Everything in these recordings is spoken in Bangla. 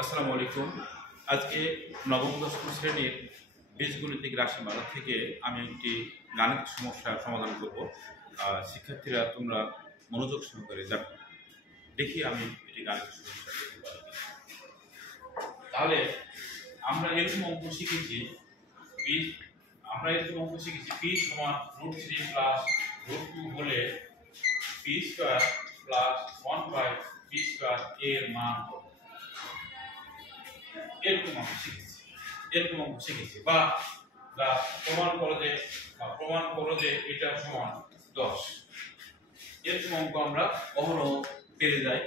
আসসালামু আলাইকুম। আজকে নবম দশম শ্রেণীর বীজগণিতিক রাশিমালা থেকে আমি একটি গাণিতিক সমস্যার সমাধান করব। শিক্ষার্থীরা তোমরা মনোযোগ সহকারে দেখো, দেখি আমি এটি গাণিতিক সমস্যা করতে পারি। তাহলে আমরা এরকম অঙ্ক শিখেছি, পি সমান √3 প্লাস √2 হলে পি স্কয়ার প্লাস 1/পি স্কয়ার এর মান কত। এরকম অঙ্ক শিখেছি বা প্রমাণ করো যে এটা সমান 10। এরকম অঙ্ক আমরা অহরহ পেরে যাই,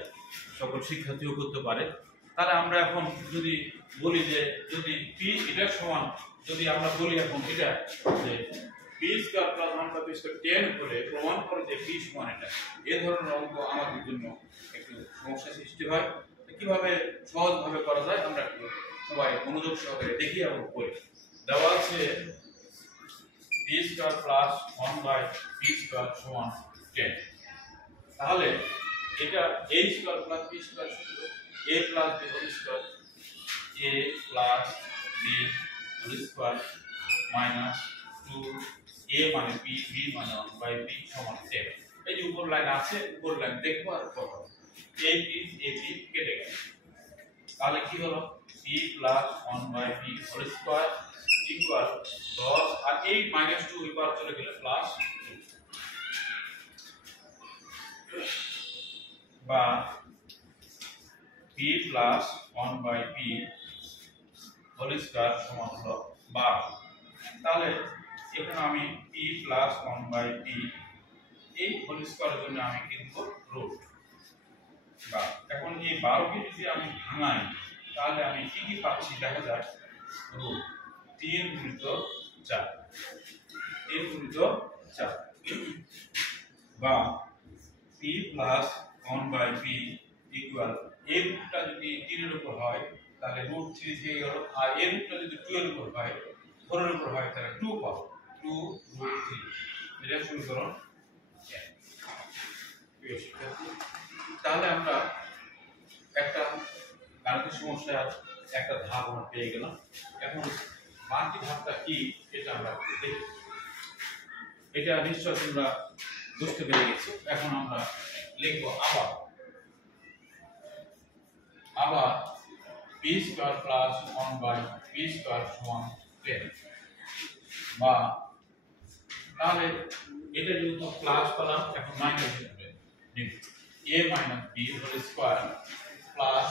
সকল শিক্ষার্থীও করতে পারে। তাহলে আমরা এখন যদি বলি যে যদি পি এটার সমান, যদি আমরা বলি এখন এটা যে পি স্কয়ার প্লাস 1/পি স্কয়ার 10 হলে প্রমাণ করে যে পি সমান এটা, এই ধরনের অঙ্ক আমাদের জন্য একটু সমস্যা সৃষ্টি হয়। কিভাবে সহজভাবে করা যায় আমরা একটু সবাই মনোযোগ সহকারে দেখি এবং করি। দেওয়া আছে পি স্কয়ার প্লাস 1/পি স্কয়ার সমান 10। তাহলে এটা a square plus b square সূত্র a plus b whole square, a plus b whole square minus 2a মানে b, b মানে 1/b সমান 10। এই যে উপর লাইন আছে, উপর লাইন দেখবো আর করব। a b কেটে গেল, তাহলে কি হলো b plus 1/b whole square equal 10, আর 8 মাইনাস 2 এবার চলে গেলে প্লাস 2, বা p plus 1/p whole square সমান হলো 12। তাহলে এখানে আমি p প্লাস 1/p এই হোল স্কয়ারের জন্য আমি কিন্তু রুট, বা এখন এই 12 কে যদি আমি ভাঙাই তাহলে আমি কি পাচ্ছি দেখা যায় রুট 3 গুণিত 4, 3 গুণিত 4, বা p প্লাস 1/p ইকুয়াল এই রুটটা যদি 3 এর উপর হয় তাহলে √3 থেকে গেল, আর এই রুটটা যদি 2 এর উপর হয়, 4 এর উপর হয় তাহলে 2 পাবো, 2√3। এটা সমীকরণ 1। তাহলে আমরা একটা গাণিতিক সমস্যার একটা ধাপ আমরা পেয়ে গেলাম। এখন বাকি ধাপটা কি এটা আমরা দেখি। এটা নিশ্চয় তোমরা বুঝতে পেরে গেছো। এখন আমরা লিখব আবার পি স্কয়ার প্লাস 1/পি স্কয়ার সমান 10, বা তাহলে এটা যেহেতু প্লাস পেলাম এখন মাইনাস হবে, a minus b whole square plus